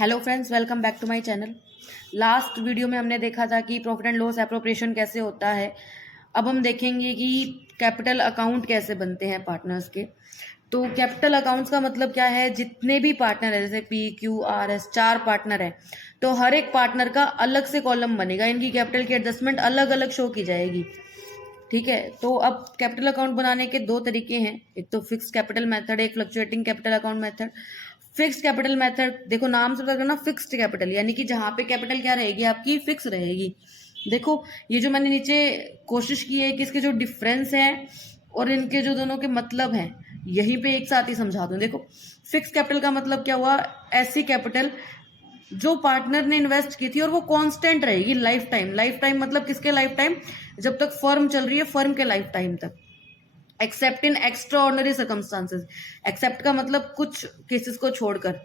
Hello friends, welcome back to my channel. Last video में हमने देखा था कि प्रॉफिट एंड लॉस एप्रोप्रिएशन कैसे होता है। अब हम देखेंगे कि कैपिटल अकाउंट कैसे बनते हैं पार्टनर्स के। तो कैपिटल अकाउंट्स का मतलब क्या है, जितने भी पार्टनर है जैसे P Q R S 4 partner है तो हर एक पार्टनर का अलग से कॉलम बनेगा, इनकी कैपिटल की एडजस्टमेंट अलग अलग शो की जाएगी। ठीक है, तो अब कैपिटल अकाउंट बनाने के दो तरीके हैं, एक तो फिक्स कैपिटल मेथड, एक fluctuating capital account method. Fixed capital method, देखो नाम से पता करना, फिक्स्ड कैपिटल यानी कि जहां पे कैपिटल क्या रहेगी, आपकी फिक्स रहेगी। देखो ये जो मैंने नीचे कोशिश की है कि इसके जो डिफरेंस है और इनके जो दोनों के मतलब हैं यहीं पे एक साथ ही समझा दूं। देखो फिक्स कैपिटल का मतलब क्या हुआ, ऐसी कैपिटल जो पार्टनर ने इन्वेस्ट की थी और वो कांस्टेंट रहेगी लाइफ टाइम। लाइफ टाइम मतलब किसके लाइफ टाइम, जब तक फर्म चल रही है फर्म के लाइफ टाइम तक, except in extraordinary circumstances. Except का मतलब कुछ केसेस को छोड़कर,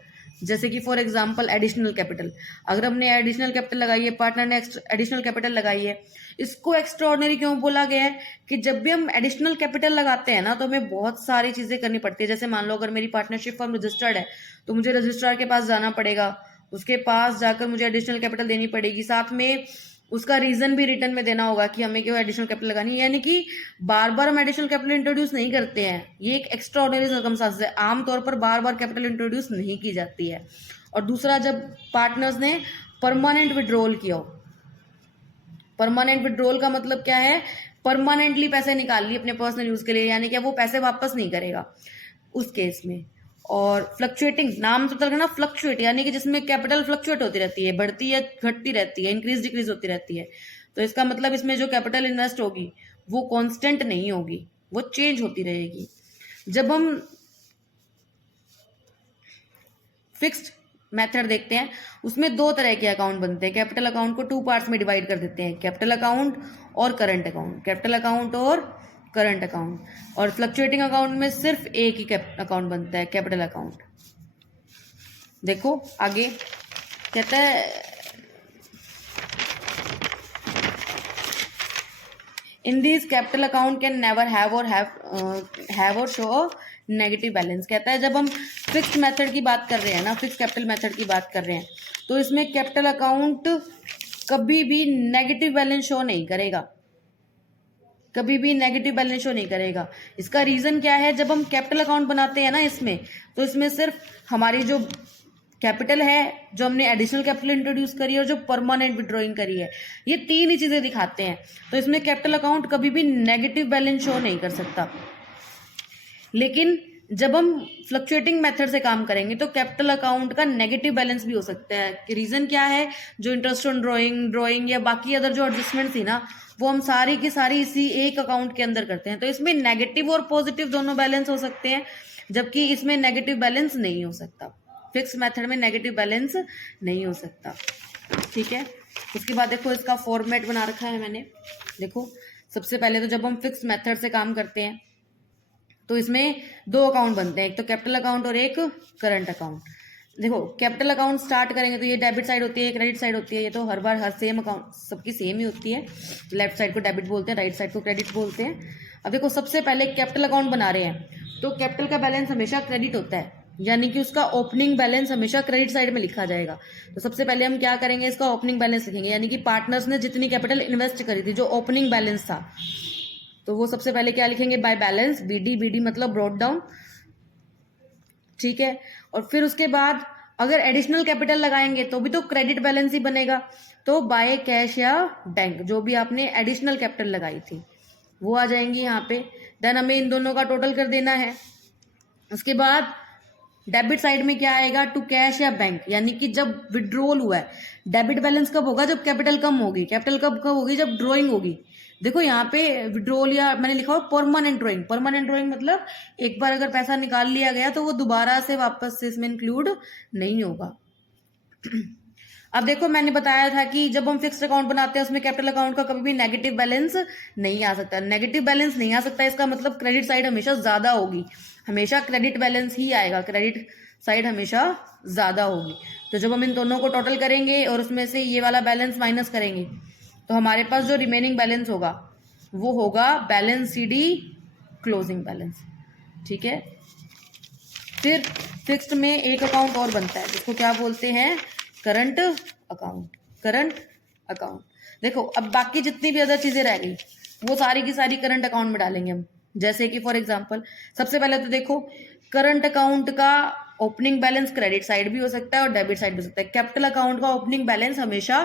जैसे कि फॉर एग्जांपल एडिशनल कैपिटल। अगर हमने एडिशनल कैपिटल लगाई है, पार्टनर ने एडिशनल कैपिटल लगाई है, इसको एक्स्ट्रा ऑर्डनरी क्यों बोला गया है कि जब भी हम एडिशनल कैपिटल लगाते हैं ना तो हमें बहुत सारी चीजें करनी पड़ती है। जैसे मान लो अगर मेरी पार्टनरशिप फर्म रजिस्टर्ड है तो मुझे रजिस्ट्रार के पास जाना पड़ेगा, उसके पास जाकर मुझे एडिशनल कैपिटल देनी पड़ेगी, साथ में उसका रीजन भी रिटर्न में देना होगा कि हमें क्यों एडिशनल कैपिटल लगानी है। यानी कि बार बार हम एडिशनल कैपिटल इंट्रोड्यूस नहीं करते हैं, ये एक एक्स्ट्रा ऑर्डिनरी सर्कमस्टांसेस है। आमतौर पर बार बार कैपिटल इंट्रोड्यूस नहीं की जाती है। और दूसरा, जब पार्टनर्स ने परमानेंट विड्रॉल किया हो, परमानेंट विड्रॉल का मतलब क्या है, परमानेंटली पैसे निकाल लिए अपने पर्सनल यूज के लिए, यानी कि वो पैसे वापस नहीं करेगा उस केस में। और फ्लक्चुएटिंग, नाम से पता लगना, फ्लक्चुएट यानी कि जिसमें कैपिटल फ्लक्चुएट होती रहती है, बढ़ती या घटती रहती है, इंक्रीज डिक्रीज होती रहती है। तो इसका मतलब इसमें जो कैपिटल इन्वेस्ट होगी वो कांस्टेंट नहीं होगी, वो चेंज होती रहेगी। जब हम फिक्स्ड मेथड देखते हैं उसमें दो तरह के अकाउंट बनते हैं। कैपिटल अकाउंट को 2 पार्ट्स में डिवाइड कर देते हैं, कैपिटल अकाउंट और करंट अकाउंट, कैपिटल अकाउंट और करंट अकाउंट। और फ्लक्चुएटिंग अकाउंट में सिर्फ एक ही अकाउंट बनता है, कैपिटल अकाउंट। देखो आगे कहता है, in this capital account can never have और शो नेगेटिव बैलेंस। कहता है जब हम फिक्स्ड मेथड की बात कर रहे हैं ना, फिक्स कैपिटल मेथड की बात कर रहे हैं, तो इसमें कैपिटल अकाउंट कभी भी नेगेटिव बैलेंस शो नहीं करेगा, कभी भी नेगेटिव बैलेंस शो नहीं करेगा। इसका रीजन क्या है, जब हम कैपिटल अकाउंट बनाते हैं ना इसमें, तो इसमें सिर्फ हमारी जो कैपिटल है, जो हमने एडिशनल कैपिटल इंट्रोड्यूस करी है और जो परमानेंट विड्रॉइंग करी है, ये तीन ही चीजें दिखाते हैं। तो इसमें कैपिटल अकाउंट कभी भी नेगेटिव बैलेंस शो नहीं कर सकता। लेकिन जब हम फ्लक्चुएटिंग मेथड से काम करेंगे तो कैपिटल अकाउंट का नेगेटिव बैलेंस भी हो सकता है। कि रीजन क्या है, जो इंटरेस्ट ऑन ड्रॉइंग या बाकी अदर जो एडजस्टमेंट थी ना, वो हम सारी की सारी इसी एक अकाउंट के अंदर करते हैं। तो इसमें नेगेटिव और पॉजिटिव दोनों बैलेंस हो सकते हैं, जबकि इसमें नेगेटिव बैलेंस नहीं हो सकता। फिक्स मेथड में नेगेटिव बैलेंस नहीं हो सकता। ठीक है, उसके बाद देखो इसका फॉर्मेट बना रखा है मैंने। देखो सबसे पहले तो जब हम फिक्स मेथड से काम करते हैं तो इसमें दो अकाउंट बनते हैं, एक तो कैपिटल अकाउंट और एक करंट अकाउंट। देखो कैपिटल अकाउंट स्टार्ट करेंगे तो ये डेबिट साइड होती है, क्रेडिट साइड होती है। ये तो हर बार हर सेम अकाउंट सबकी सेम ही होती है। लेफ्ट साइड को डेबिट बोलते हैं, राइट साइड को क्रेडिट बोलते हैं। अब देखो सबसे पहले कैपिटल अकाउंट बना रहे हैं तो कैपिटल का बैलेंस हमेशा क्रेडिट होता है, यानी कि उसका ओपनिंग बैलेंस हमेशा क्रेडिट साइड में लिखा जाएगा। तो सबसे पहले हम क्या करेंगे, इसका ओपनिंग बैलेंस लिखेंगे, यानी कि पार्टनर्स ने जितनी कैपिटल इन्वेस्ट करी थी, जो ओपनिंग बैलेंस था, तो वो सबसे पहले क्या लिखेंगे, बाय बैलेंस, बीडी मतलब ब्रॉट डाउन। ठीक है, और फिर उसके बाद अगर एडिशनल कैपिटल लगाएंगे तो भी तो क्रेडिट बैलेंस ही बनेगा, तो बाय कैश या बैंक, जो भी आपने एडिशनल कैपिटल लगाई थी वो आ जाएंगी यहाँ पे। देन हमें इन दोनों का टोटल कर देना है। उसके बाद डेबिट साइड में क्या आएगा, टू कैश या बैंक, यानी कि जब विड्रॉल हुआ है। डेबिट बैलेंस कब होगा, जब कैपिटल कम होगी। कैपिटल कब होगी, जब ड्रॉइंग होगी। देखो यहाँ पे विड्रॉल या मैंने लिखा हो परमानेंट ड्रॉइंग। परमानेंट ड्रॉइंग मतलब एक बार अगर पैसा निकाल लिया गया तो वो दोबारा से वापस से इसमें इंक्लूड नहीं होगा। अब देखो मैंने बताया था कि जब हम फिक्स्ड अकाउंट बनाते हैं उसमें कैपिटल अकाउंट का कभी भी नेगेटिव बैलेंस नहीं आ सकता। नेगेटिव बैलेंस नहीं आ सकता, इसका मतलब क्रेडिट साइड हमेशा ज्यादा होगी, हमेशा क्रेडिट बैलेंस ही आएगा, क्रेडिट साइड हमेशा ज्यादा होगी। तो जब हम इन दोनों को टोटल करेंगे और उसमें से ये वाला बैलेंस माइनस करेंगे तो हमारे पास जो रिमेनिंग बैलेंस होगा वो होगा बैलेंस सीडी क्लोजिंग बैलेंस। ठीक है, फिर फिक्स्ड में एक अकाउंट और बनता है जिसको क्या बोलते हैं, करंट अकाउंट। करंट अकाउंट देखो, अब बाकी जितनी भी अदर चीजें रह गई वो सारी की सारी करंट अकाउंट में डालेंगे हम। जैसे कि फॉर एग्जांपल सबसे पहले तो देखो, करंट अकाउंट का ओपनिंग बैलेंस क्रेडिट साइड भी हो सकता है और डेबिट साइड भी हो सकता है। कैपिटल अकाउंट का ओपनिंग बैलेंस हमेशा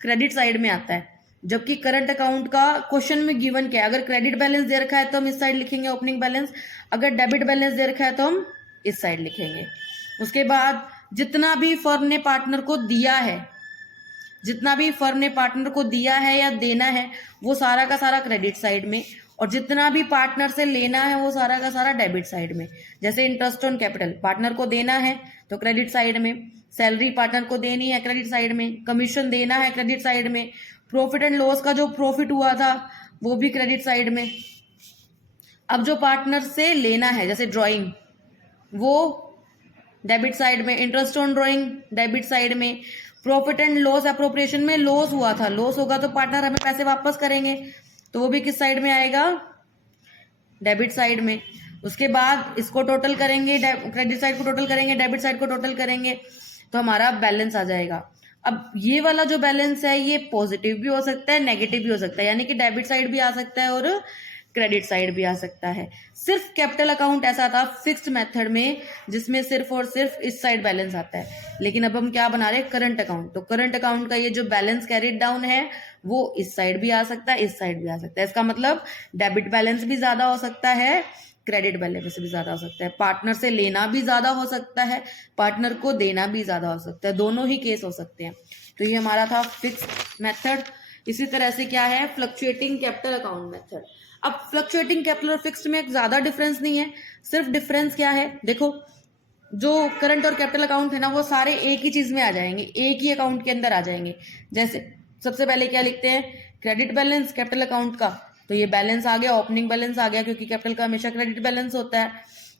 क्रेडिट साइड में आता है, जबकि करंट अकाउंट का क्वेश्चन में गिवन क्या है, अगर क्रेडिट बैलेंस दे रखा है तो हम इस साइड लिखेंगे ओपनिंग बैलेंस, अगर डेबिट बैलेंस दे रखा है तो हम इस साइड लिखेंगे। उसके बाद जितना भी फर्म ने पार्टनर को दिया है, जितना भी फर्म ने पार्टनर को दिया है या देना है वो सारा का सारा क्रेडिट साइड में, और जितना भी पार्टनर से लेना है वो सारा का सारा डेबिट साइड में। जैसे इंटरेस्ट ऑन कैपिटल पार्टनर को देना है तो क्रेडिट साइड में, सैलरी पार्टनर को देनी है क्रेडिट साइड में, कमीशन देना है क्रेडिट साइड में, प्रॉफिट एंड लॉस का जो प्रॉफिट हुआ था वो भी क्रेडिट साइड में। अब जो पार्टनर से लेना है जैसे ड्राइंग, वो डेबिट साइड में, interest on drawing debit side में, प्रॉफिट एंड लॉस एप्रोप्रिएशन में लॉस हुआ था, लॉस होगा तो पार्टनर हमें पैसे वापस करेंगे तो वो भी किस साइड में आएगा, डेबिट साइड में। उसके बाद इसको टोटल करेंगे, क्रेडिट साइड को टोटल करेंगे, डेबिट साइड को टोटल करेंगे तो हमारा बैलेंस आ जाएगा। अब ये वाला जो बैलेंस है ये पॉजिटिव भी हो सकता है, नेगेटिव भी हो सकता है, यानी कि डेबिट साइड भी आ सकता है और क्रेडिट साइड भी आ सकता है। सिर्फ कैपिटल अकाउंट ऐसा था फिक्स्ड मेथड में जिसमें सिर्फ और सिर्फ इस साइड बैलेंस आता है, लेकिन अब हम क्या बना रहे हैं, करंट अकाउंट। तो करंट अकाउंट का ये जो बैलेंस कैरिड डाउन है वो इस साइड भी आ सकता है, इस साइड भी आ सकता है। इसका मतलब डेबिट बैलेंस भी ज्यादा हो सकता है, क्रेडिट बैलेंस भी ज्यादा हो सकता है, पार्टनर से लेना भी ज्यादा हो सकता है, पार्टनर को देना भी ज्यादा हो सकता है, दोनों ही केस हो सकते हैं। तो ये हमारा था फिक्स्ड मेथड। इसी तरह से क्या है, फ्लक्चुएटिंग कैपिटल अकाउंट मेथड। अब फ्लक्चुएटिंग कैपिटल और फिक्स्ड में ज्यादा डिफरेंस नहीं है, सिर्फ डिफरेंस क्या है, देखो जो करंट और कैपिटल अकाउंट है ना वो सारे एक ही चीज में आ जाएंगे, एक ही अकाउंट के अंदर आ जाएंगे। जैसे सबसे पहले क्या लिखते हैं, क्रेडिट बैलेंस कैपिटल अकाउंट का, तो ये बैलेंस आ गया, ओपनिंग बैलेंस आ गया क्योंकि कैपिटल का हमेशा क्रेडिट बैलेंस होता है।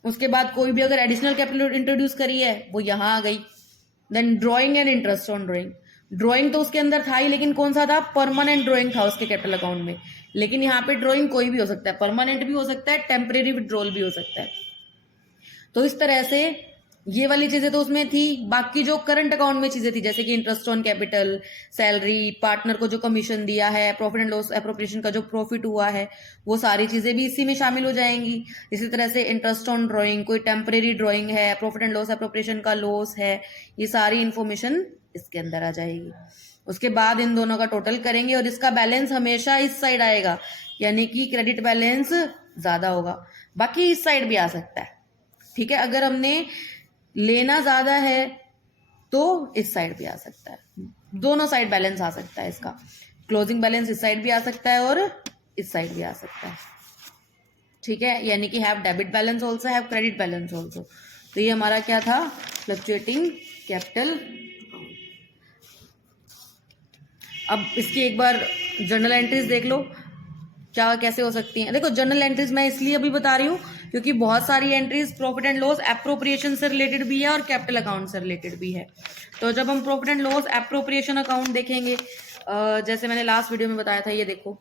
उसके बाद कोई भी अगर एडिशनल कैपिटल इंट्रोड्यूस करी है वो यहाँ आ गई। Then drawing and interest on drawing, drawing तो उसके अंदर था ही, लेकिन कौन सा था, परमानेंट ड्रॉइंग था उसके कैपिटल अकाउंट में। लेकिन यहाँ पे ड्रॉइंग कोई भी हो सकता है, परमानेंट भी हो सकता है, टेम्परेरी विड्रॉल भी हो सकता है। तो इस तरह से ये वाली चीजें तो उसमें थी। बाकी जो करंट अकाउंट में चीजें थी जैसे कि interest on capital, salary, partner को जो कमीशन दिया है, प्रॉफिट एंड लॉस एप्रोप्रिएशन का जो प्रॉफिट हुआ है, वो सारी चीजें भी इसी में शामिल हो जाएंगी। इसी तरह से इंटरेस्ट ऑन ड्रॉइंग, कोई टेम्परेरी ड्रॉइंग है, प्रॉफिट एंड लॉस एप्रोप्रिएशन का लॉस है, ये सारी इंफॉर्मेशन इसके अंदर आ जाएगी। उसके बाद इन दोनों का टोटल करेंगे और इसका बैलेंस हमेशा इस साइड आएगा, यानी कि क्रेडिट बैलेंस ज्यादा होगा। बाकी इस साइड भी आ सकता है, ठीक है, अगर हमने लेना ज्यादा है तो इस साइड भी आ सकता है, दोनों साइड बैलेंस आ सकता है इसका। क्लोजिंग बैलेंस इस साइड भी आ सकता है और इस साइड भी आ सकता है, ठीक है, यानी कि have debit balance also, have credit balance also. तो ये हमारा क्या था, फ्लक्चुएटिंग कैपिटल। अब इसकी एक बार जर्नल एंट्रीज देख लो क्या कैसे हो सकती हैं। देखो जर्नल एंट्रीज मैं इसलिए अभी बता रही हूँ क्योंकि बहुत सारी entries profit and loss appropriation से रिलेटेड भी है और कैपिटल अकाउंट से रिलेटेड भी है। तो जब हम profit and loss appropriation account देखेंगे, जैसे मैंने लास्ट वीडियो में बताया था, ये देखो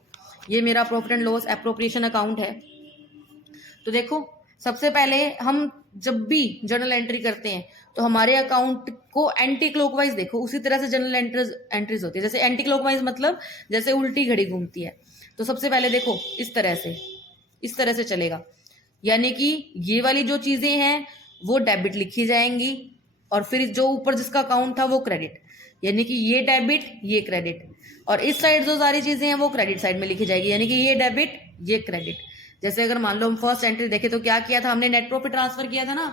ये मेरा profit and loss appropriation account है। तो देखो सबसे पहले हम जब भी जर्नल एंट्री करते हैं तो हमारे अकाउंट को एंटी क्लॉकवाइज देखो, उसी तरह से जर्नल एंट्रीज होती है। जैसे एंटी क्लॉकवाइज मतलब जैसे उल्टी घड़ी घूमती है। तो सबसे पहले देखो इस तरह से चलेगा, यानी कि ये वाली जो चीजें हैं वो डेबिट लिखी जाएंगी और फिर जो ऊपर जिसका अकाउंट था वो क्रेडिट, यानी कि ये डेबिट ये क्रेडिट, और इस साइड जो सारी चीजें हैं वो क्रेडिट साइड में लिखी जाएगी, यानी कि ये डेबिट ये क्रेडिट। जैसे अगर मान लो हम फर्स्ट एंट्री देखें तो क्या किया था हमने, नेट प्रॉफिट ट्रांसफर किया था ना।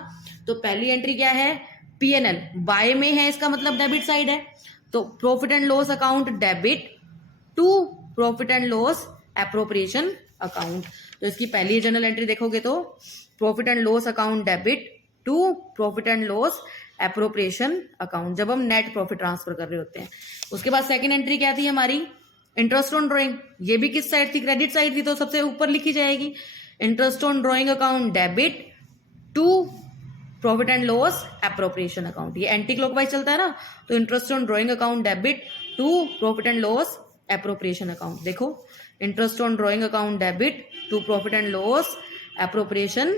तो पहली एंट्री क्या है, पीएनएल बाय में है, इसका मतलब डेबिट साइड है। तो profit and loss account debit to profit and loss appropriation account. तो इसकी पहली जर्नल एंट्री देखोगे तो profit and loss account debit to profit and loss appropriation account, जब हम नेट प्रॉफिट ट्रांसफर कर रहे होते हैं। उसके बाद सेकंड एंट्री क्या थी हमारी, इंटरेस्ट ऑन ड्रॉइंग। ये भी किस साइड थी, क्रेडिट साइड थी, तो सबसे ऊपर लिखी जाएगी interest on drawing account debit to profit and loss appropriation account. ये एंटी क्लॉकवाइज चलता है ना, तो interest on drawing account debit to profit and loss appropriation account. देखो interest on drawing account debit to profit and loss appropriation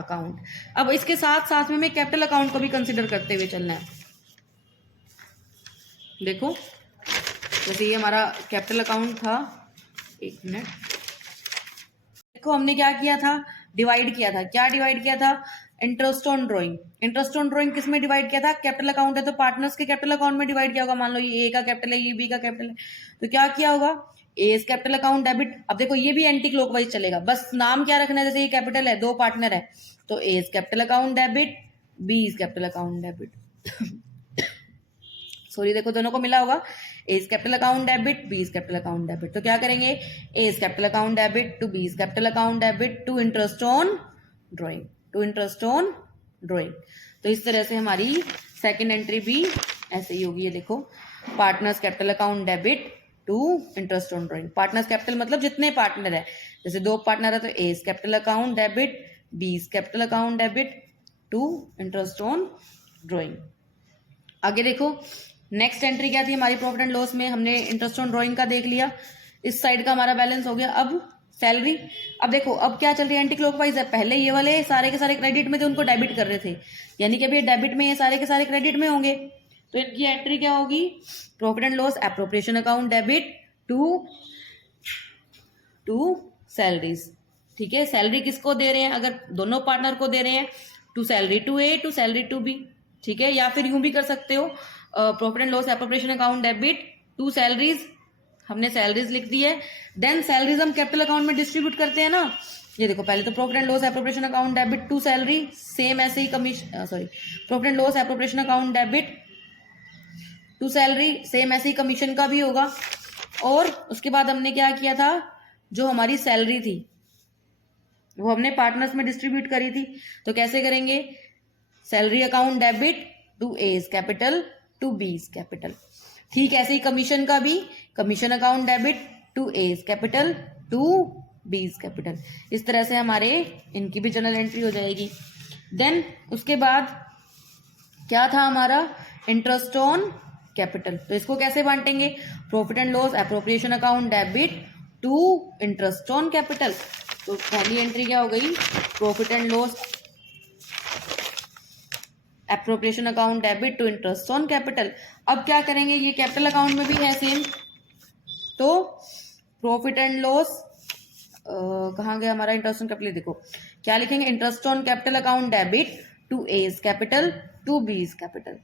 account. अब इसके साथ साथ में हमें कैपिटल अकाउंट को भी कंसिडर करते हुए चलना है। देखो जैसे ये हमारा कैपिटल अकाउंट था, एक मिनट, देखो हमने क्या किया था, डिवाइड किया था। क्या डिवाइड किया था? Interest on drawing. Interest on drawing किस में डिवाइड किया था? कैपिटल अकाउंट है तो पार्टनर्स के कैपिटल अकाउंट में डिवाइड किया होगा। मान लो ये ए का कैपिटल है, ये बी का कैपिटल है, तो क्या किया होगा? A is capital account debit. अब देखो ये भी एंटी क्लॉकवाइज चलेगा, बस नाम क्या रखना है, जैसे ये कैपिटल है, दो पार्टनर है, तो A is capital account debit, B is capital account debit. Sorry, देखो दोनों को मिला होगा, A is capital account debit, B is capital account debit. तो क्या करेंगे? A is capital account debit to B is capital account debit to interest on drawing, to interest on drawing. तो इस तरह से हमारी सेकंड एंट्री भी ऐसे ही होगी। ये देखो, partners capital account debit to interest on drawing. Partners capital मतलब जितने पार्टनर है, जैसे दो पार्टनर है तो A is capital account debit, B is capital account debit to interest on drawing. आगे देखो नेक्स्ट एंट्री क्या थी हमारी प्रॉफिट एंड लॉस में, हमने इंटरेस्ट ऑन ड्रॉइंग का देख लिया, इस साइड का हमारा बैलेंस हो गया। अब सैलरी, अब देखो अब क्या चल रही है, एंटी क्लॉकवाइज है। पहले ये वाले सारे के सारे क्रेडिट में थे, उनको डेबिट कर रहे थे, यानी कि अभी डेबिट में ये सारे के सारे क्रेडिट में होंगे, तो इनकी एंट्री क्या होगी? Profit and loss appropriation account debit to salaries. ठीक है, सैलरी किसको दे रहे हैं? अगर दोनों पार्टनर को दे रहे हैं, to salary to A, to salary to B. ठीक है, या फिर यूं भी कर सकते हो, profit and loss appropriation account debit to salaries, हमने सैलरीज लिख दी है। देन सैलरीज हम कैपिटल अकाउंट में डिस्ट्रीब्यूट करते हैं ना, ये देखो पहले तो profit and loss appropriation account debit to salary, same ऐसे ही commission, sorry, profit and loss appropriation account debit to salary, same ऐसे ही कमीशन का भी होगा। और उसके बाद हमने क्या किया था, जो हमारी सैलरी थी वो हमने पार्टनर्स में डिस्ट्रीब्यूट करी थी, तो कैसे करेंगे? Salary account debit to A is capital to B is capital. ठीक, ऐसे ही कमीशन का भी, commission account debit to A is capital to B is capital. इस तरह से हमारे इनकी भी जनरल एंट्री हो जाएगी। देन उसके बाद क्या था हमारा? Interest on capital. तो इसको कैसे बांटेंगे? Profit and loss appropriation account debit to interest on capital. तो पहली एंट्री क्या हो गई? Profit and loss appropriation account debit to interest on capital. अब क्या करेंगे? ये कैपिटल अकाउंट में भी है सेम, तो प्रॉफिट एंड लॉस कहाँ गया हमारा इंटरेस्ट ऑन कैपिटल? देखो क्या लिखेंगे? Interest on capital account debit to A is capital to B is capital.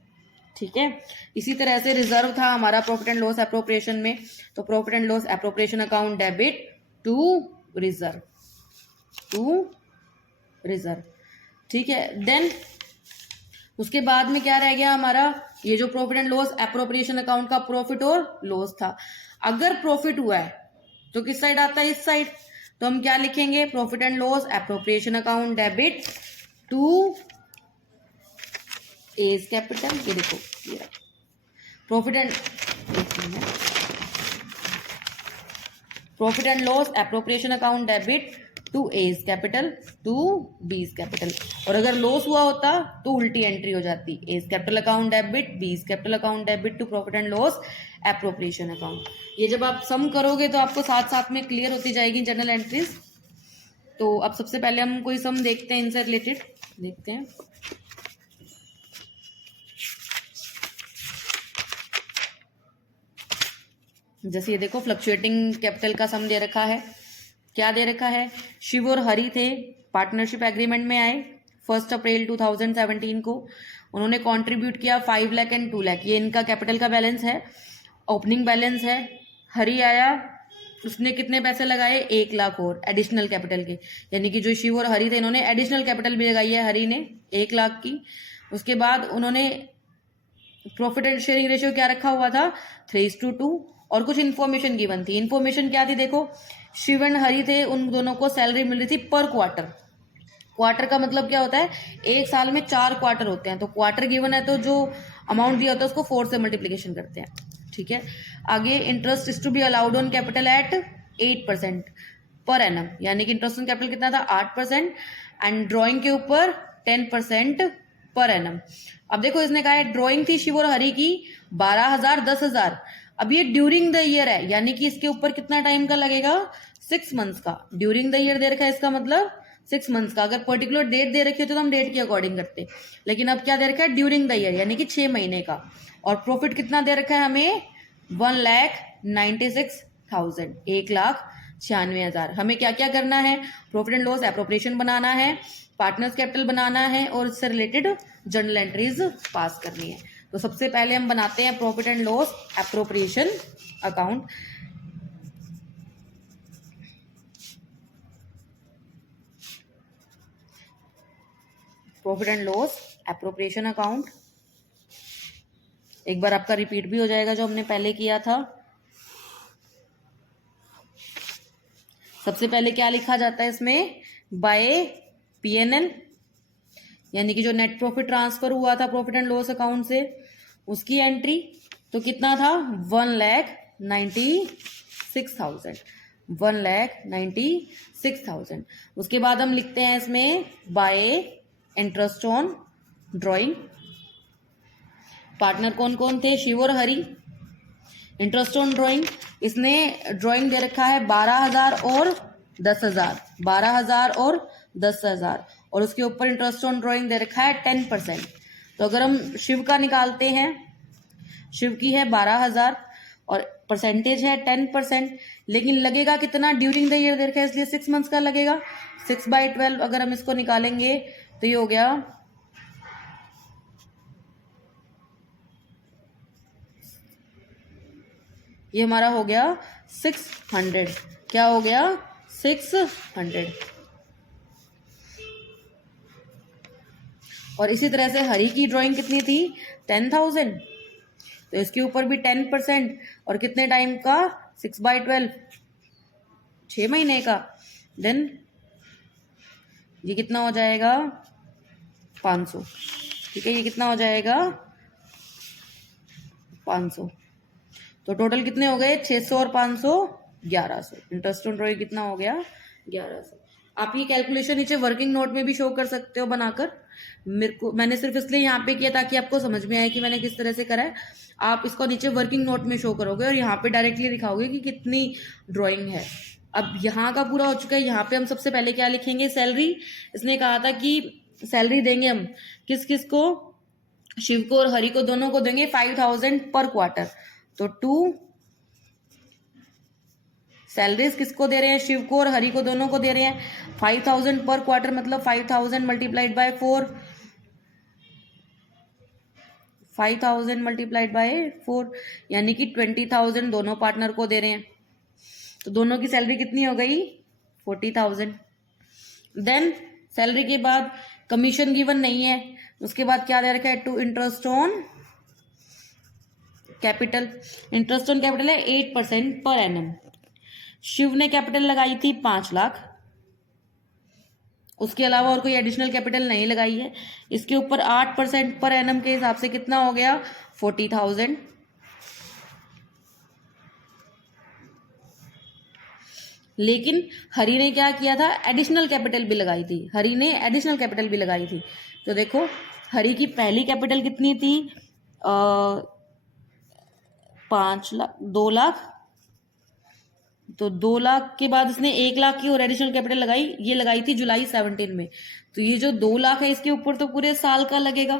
ठीक है, इसी तरह से रिजर्व था हमारा प्रॉफिट एंड लॉस एप्रोप्रिएशन में, तो profit and loss appropriation account debit to reserve, to reserve. ठीक है, देन उसके बाद में क्या रह गया हमारा? ये जो profit and loss appropriation account का प्रॉफिट और लॉस था। अगर प्रॉफिट हुआ है तो किस साइड आता है? इस साइड। तो हम क्या लिखेंगे? Profit and loss appropriation account debit to A's capital. ये देखो ये profit and loss appropriation account debit to A's capital to B's capital. और अगर लॉस हुआ होता तो उल्टी एंट्री हो जाती, A's capital account debit B's capital account debit to profit and loss appropriation account. ये जब आप सम करोगे तो आपको साथ साथ में क्लियर होती जाएगी जनरल एंट्रीज। तो अब सबसे पहले हम कोई सम देखते हैं, इनसे रिलेटेड देखते हैं। जैसे ये देखो फ्लक्चुएटिंग कैपिटल का सम दे रखा है। क्या दे रखा है? शिव और हरि थे, पार्टनरशिप एग्रीमेंट में आए 1 अप्रैल 2017 को। उन्होंने कंट्रीब्यूट किया 5 लाख एंड 2 लाख, ये इनका कैपिटल का बैलेंस है, ओपनिंग बैलेंस है। हरि आया, उसने कितने पैसे लगाए? 1 लाख और एडिशनल कैपिटल के, यानी कि जो शिव और हरि थे इन्होंने एडिशनल कैपिटल भी लगाई है हरि ने 1 लाख की। उसके बाद उन्होंने प्रॉफिट एंड शेयरिंग रेशियो क्या रखा हुआ था? 3:2। और कुछ इन्फॉर्मेशन गिवन थी। इन्फॉर्मेशन क्या थी? देखो शिव एंड हरि थे, उन दोनों को सैलरी मिल रही थी पर क्वार्टर। क्वार्टर का मतलब क्या होता है? एक साल में 4 क्वार्टर होते हैं, तो क्वार्टर गिवन है तो जो अमाउंट दिया होता है उसको 4 से मल्टीप्लीकेशन करते हैं। ठीक है, आगे interest is to be allowed on capital at 8% per annum, यानी कि इंटरेस्ट ऑन कैपिटल कितना था? 8%, एंड ड्रॉइंग के ऊपर 10% पर एनम। अब देखो इसने कहा है ड्रॉइंग थी शिव और हरि की 12,000 10,000। अब ये ड्यूरिंग द ईयर है, यानी कि इसके ऊपर कितना टाइम का लगेगा? 6 मंथ्स का। ड्यूरिंग द ईयर दे रखा है, इसका मतलब 6 मंथ्स का। अगर पर्टिकुलर डेट दे रखी हो तो हम डेट के अकॉर्डिंग करते, लेकिन अब क्या दे रखा है, ड्यूरिंग द ईयर, यानी कि 6 महीने का। और प्रॉफिट कितना दे रखा है हमें, 1,96,000, 1,96,000। हमें क्या क्या करना है, प्रॉफिट एंड लॉस एप्रोप्रिएशन बनाना है, पार्टनर्स कैपिटल बनाना है, और इससे रिलेटेड जर्नल एंट्रीज पास करनी है। तो सबसे पहले हम बनाते हैं profit and loss appropriation account. Profit and loss appropriation account एक बार आपका रिपीट भी हो जाएगा जो हमने पहले किया था। सबसे पहले क्या लिखा जाता है इसमें, बाय पीएनएल, यानी कि जो नेट प्रॉफिट ट्रांसफर हुआ था प्रॉफिट एंड लॉस अकाउंट से, उसकी एंट्री। तो कितना था, 1,96,000, 1,96,000। उसके बाद हम लिखते हैं इसमें bye interest on drawing. Partner कौन कौन थे, शिव और हरि। इंटरेस्ट ऑन ड्राइंग, इसने ड्राइंग दे रखा है 12,000 और 10,000, 12,000 और 10,000, और उसके ऊपर इंटरेस्ट ऑन ड्राइंग दे रखा है 10%। तो अगर हम शिव का निकालते हैं, शिव की है 12,000 और परसेंटेज है 10%, लेकिन लगेगा कितना, ड्यूरिंग द ईयर दे रखा है इसलिए 6 मंथ्स का लगेगा। 6/12 अगर हम इसको निकालेंगे तो ये हो गया, ये हमारा हो गया 600। क्या हो गया, 600। और इसी तरह से हरी की ड्राइंग कितनी थी, 10,000, तो इसके ऊपर भी 10%, और कितने टाइम का, 6/12, 6 महीने का। देन ये कितना हो जाएगा, 500। ठीक है, ये कितना हो जाएगा, 500। तो टोटल कितने हो गए, 600 और 500, 1100। इंटरेस्ट ऑन ड्राइंग कितना हो गया, 1100। आप ये कैलकुलेशन नीचे वर्किंग नोट में भी शो कर सकते हो बनाकर। मैंने सिर्फ इसलिए यहाँ पे किया ताकि आपको समझ में आए कि मैंने किस तरह से करा है। आप इसको नीचे वर्किंग नोट में शो करोगे और यहाँ पे डायरेक्टली दिखाओगे कि कितनी ड्राइंग है। अब यहाँ का पूरा हो चुका है। यहाँ पे हम सबसे पहले क्या लिखेंगे, सैलरी। इसने कहा था कि सैलरी देंगे हम किस किस को, शिव को और हरि को, दोनों को देंगे 5,000 पर क्वार्टर। तो 2 सैलरीज किसको दे रहे हैं, शिव को और हरि को, दोनों को दे रहे हैं 5,000 पर क्वार्टर, मतलब 5,000 मल्टीप्लाइड बाय 4, 5,000 मल्टीप्लाइड बाय 4, यानी कि 20,000 दोनों पार्टनर को दे रहे हैं। तो दोनों की सैलरी कितनी हो गई, 40,000। देन सैलरी के बाद कमीशन गिवन नहीं है, उसके बाद क्या दे रखा है, to interest on capital. Interest on capital है 8% पर एनम। शिव ने कैपिटल लगाई थी 5 लाख, उसके अलावा और कोई एडिशनल कैपिटल नहीं लगाई है। इसके ऊपर 8% पर एनम के हिसाब से कितना हो गया, 40,000। लेकिन हरि ने क्या किया था, एडिशनल कैपिटल भी लगाई थी। हरि ने एडिशनल कैपिटल भी लगाई थी। तो देखो हरि की पहली कैपिटल कितनी थी, 5 लाख, 2 लाख। तो 2 लाख के बाद इसने 1 लाख की और एडिशनल कैपिटल लगाई, ये लगाई थी जुलाई 17 में। तो ये जो 2 लाख है इसके ऊपर तो पूरे साल का लगेगा।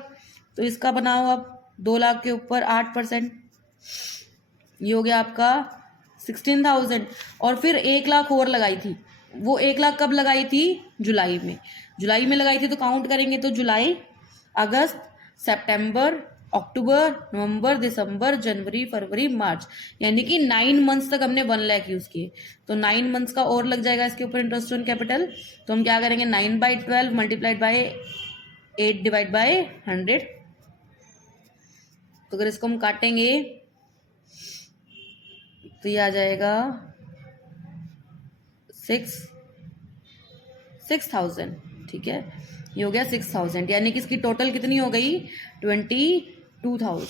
तो इसका बनाओ आप, 2 लाख के ऊपर 8%, ये हो गया आपका 16,000। और फिर 1 लाख और लगाई थी। वो 1 लाख कब लगाई थी, जुलाई में। जुलाई में लगाई थी तो काउंट करेंगे तो जुलाई, अगस्त, सितंबर, अक्टूबर, नवंबर, दिसंबर, जनवरी, फरवरी, मार्च, यानी कि 9 मंथ्स तक हमने 1 लाख यूज किए। तो 9 मंथ्स का और लग जाएगा इसके ऊपर इंटरेस्ट ऑन कैपिटल। तो हम क्या करेंगे, 9/12 मल्टीप्लाइड बाय 8 डिवाइड बाय 100। तो अगर इसको हम काटेंगे तो ये आ जाएगा 6,000। ठीक है, ये हो गया 6,000, यानी कि इसकी टोटल कितनी हो गई, 22,000।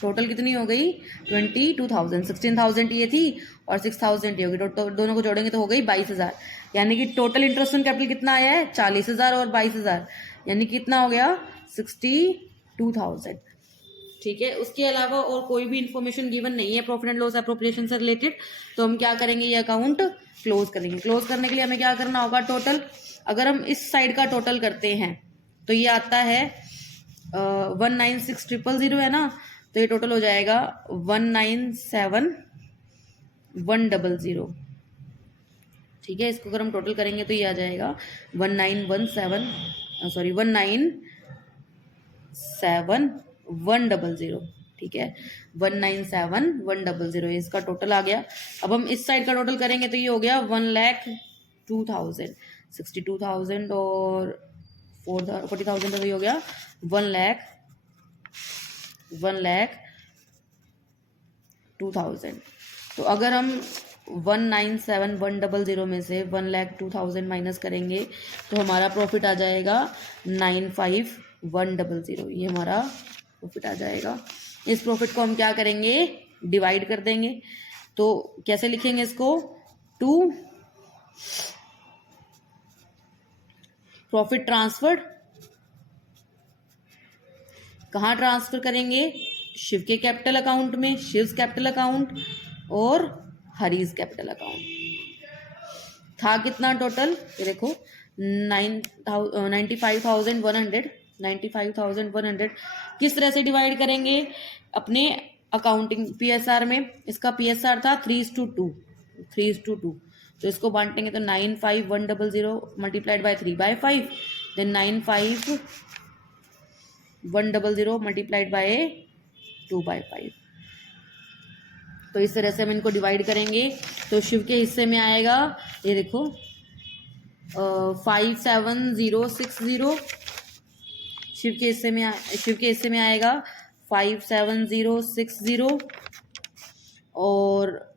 टोटल कितनी हो गई, 22,000। 16,000 ये थी और 6,000 ये होगी, दोनों को जोड़ेंगे तो हो गई 22,000। यानी कि टोटल इंटरेस्ट ऑन कैपिटल कितना आया है, 40,000 और 22,000, यानी कितना हो गया, 62,000। ठीक है, उसके अलावा और कोई भी इंफॉर्मेशन गिवन नहीं है प्रॉफिट एंड लॉस एप्रोप्रिएशन से रिलेटेड। तो हम क्या करेंगे, ये अकाउंट क्लोज करेंगे। क्लोज करने के लिए हमें क्या करना होगा, टोटल अगर हम इस साइड का टोटल करते हैं तो ये आता है 196,000 है ना, तो ये टोटल हो जाएगा 197,100। ठीक है, इसको अगर हम टोटल करेंगे तो ये आ जाएगा 197,100। ठीक है, 197,100 इसका टोटल आ गया। अब हम इस साइड का टोटल करेंगे तो ये हो गया 1,02,000, 62,000 और 40,000, तो ये हो गया 1,02,000। तो अगर हम 197,100 में से 1,02,000 माइनस करेंगे तो हमारा प्रॉफिट आ जाएगा 95,100। ये हमारा प्रॉफिट आ जाएगा। इस प्रॉफिट को हम क्या करेंगे, डिवाइड कर देंगे। तो कैसे लिखेंगे इसको, टू प्रॉफिट ट्रांसफर्ड, कहाँ ट्रांसफर करेंगे, शिव के कैपिटल अकाउंट में, शिव्स कैपिटल अकाउंट और हरीज कैपिटल अकाउंट। था कितना टोटल, ये देखो 95,100। किस तरह से डिवाइड करेंगे, अपने अकाउंटिंग पीएसआर में। इसका पीएसआर था 3:2, तो इसको बांटेंगे तो 95,100 multiplied by 3/5, then 95,100 multiplied by 2/5। तो इस तरह से हम इनको डिवाइड करेंगे। तो शिव के हिस्से में आएगा, ये देखो 57060। शिव के हिस्से में आएगा 57060 और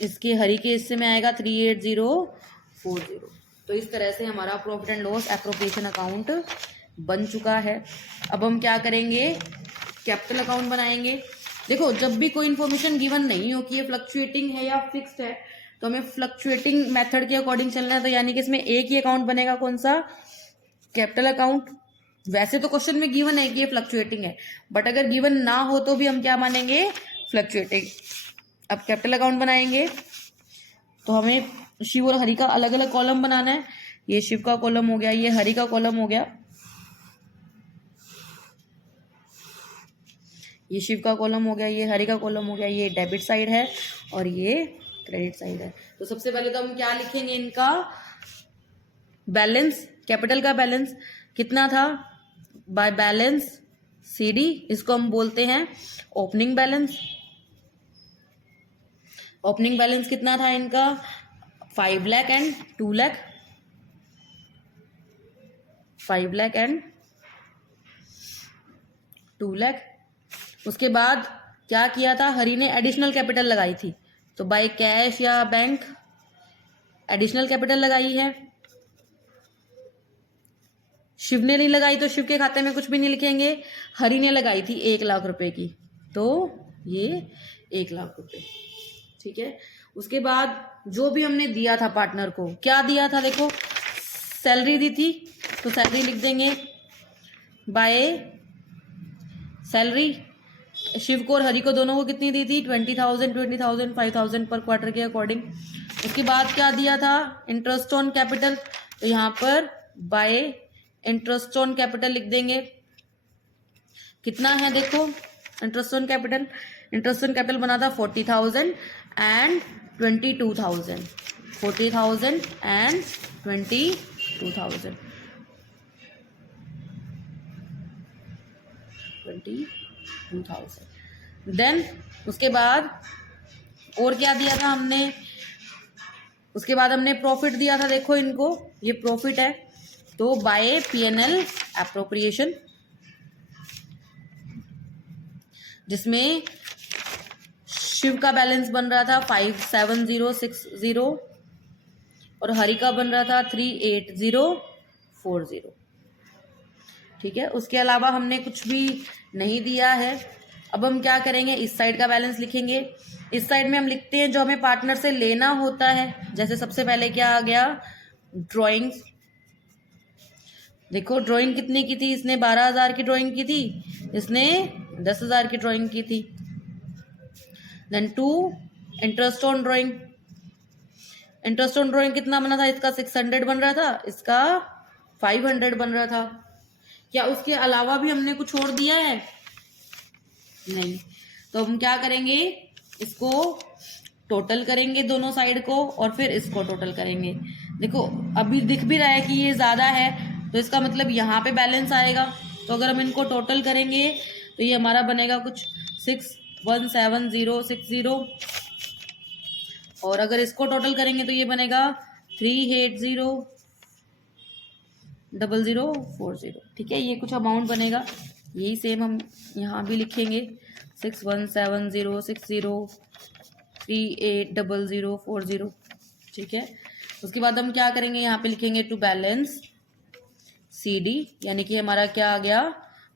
इसके हरि के हिस्से में आएगा 38040। तो इस तरह से हमारा profit and loss appropriation account बन चुका है। अब हम क्या करेंगे, कैपिटल अकाउंट बनाएंगे। देखो, जब भी कोई इन्फॉर्मेशन गिवन नहीं हो कि ये फ्लक्चुएटिंग है या फिक्स्ड है, तो हमें फ्लक्चुएटिंग मेथड के अकॉर्डिंग चलना है। तो यानी कि इसमें एक ही अकाउंट बनेगा, कौन सा, कैपिटल अकाउंट। वैसे तो क्वेश्चन में गिवन है कि ये फ्लक्चुएटिंग है, बट अगर गिवन ना हो तो भी हम क्या मानेंगे, फ्लक्चुएटिंग। अब कैपिटल अकाउंट बनाएंगे तो हमें शिव और हरि का अलग अलग कॉलम बनाना है। ये शिव का कॉलम हो गया, ये हरि का कॉलम हो गया, ये शिव का कॉलम हो गया, ये हरि का कॉलम हो गया। ये डेबिट साइड है और ये क्रेडिट साइड है। तो सबसे पहले तो हम क्या लिखेंगे, इनका बैलेंस, कैपिटल का बैलेंस कितना था, बाय बैलेंस सीडी, इसको हम बोलते हैं ओपनिंग बैलेंस। ओपनिंग बैलेंस कितना था इनका, 5 लाख एंड 2 लाख, 5 लाख एंड 2 लाख। उसके बाद क्या किया था, हरि ने एडिशनल कैपिटल लगाई थी, तो बाय कैश या बैंक एडिशनल कैपिटल लगाई है। शिव ने नहीं लगाई तो शिव के खाते में कुछ भी नहीं लिखेंगे। हरि ने लगाई थी 1 लाख रुपए की, तो ये 1 लाख रुपए। ठीक है, उसके बाद जो भी हमने दिया था पार्टनर को, क्या दिया था, देखो सैलरी दी थी, तो सैलरी लिख देंगे बाय सैलरी। शिव को और हरि को दोनों को कितनी दी थी, 20,000 5,000 पर क्वार्टर के अकॉर्डिंग। उसके बाद क्या दिया था, इंटरेस्ट ऑन कैपिटल, तो यहाँ पर बाय इंटरेस्ट ऑन कैपिटल लिख देंगे। कितना है, देखो इंटरेस्ट ऑन कैपिटल बना था 40,000 एंड 22,000, 40,000 एंड 22,000, 22,000। देन उसके बाद और क्या दिया था हमने, उसके बाद हमने प्रॉफिट दिया था, देखो इनको, ये प्रॉफिट है, तो बाय पीएनएल एप्रोप्रिएशन, जिसमें शिव का बैलेंस बन रहा था 57060 और हरि का बन रहा था 38040। ठीक है, उसके अलावा हमने कुछ भी नहीं दिया है। अब हम क्या करेंगे, इस साइड का बैलेंस लिखेंगे। इस साइड में हम लिखते हैं जो हमें पार्टनर से लेना होता है। जैसे सबसे पहले क्या आ गया, ड्राइंग्स। देखो ड्राइंग कितने की थी, इसने 12,000 की ड्राइंग की थी, इसने 10,000 की ड्राइंग की थी। Then 2 interest on drawing, interest on drawing कितना बना था, इसका 600 बन रहा था, इसका 500 बन रहा था। क्या उसके अलावा भी हमने कुछ और दिया है? नहीं। तो हम क्या करेंगे, इसको टोटल करेंगे दोनों साइड को और फिर इसको टोटल करेंगे। देखो अभी दिख भी रहा है कि ये ज्यादा है, तो इसका मतलब यहाँ पे बैलेंस आएगा। तो अगर हम इनको टोटल करेंगे तो ये हमारा बनेगा कुछ 617060, और अगर इसको टोटल करेंगे तो ये बनेगा 380040। ठीक है, ये कुछ अमाउंट बनेगा। यही सेम हम यहाँ भी लिखेंगे 617060380040। ठीक है, उसके बाद हम क्या करेंगे, यहाँ पे लिखेंगे टू बैलेंस CD, यानी कि हमारा क्या आ गया,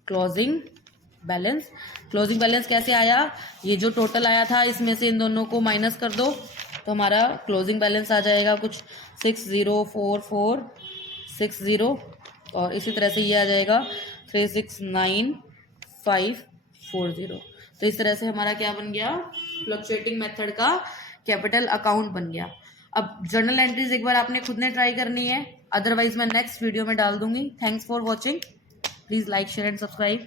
क्लोजिंग बैलेंस। क्लोजिंग बैलेंस कैसे आया, ये जो टोटल आया था इसमें से इन दोनों को माइनस कर दो तो हमारा क्लोजिंग बैलेंस आ जाएगा कुछ 604460, और इसी तरह से ये आ जाएगा 369540। तो इस तरह से हमारा क्या बन गया, फ्लक्चुएटिंग मेथड का कैपिटल अकाउंट बन गया। अब जर्नल एंट्रीज एक बार आपने खुद ने ट्राई करनी है, अदरवाइज मैं नेक्स्ट वीडियो में डाल दूंगी। Thanks for watching, please like share and subscribe.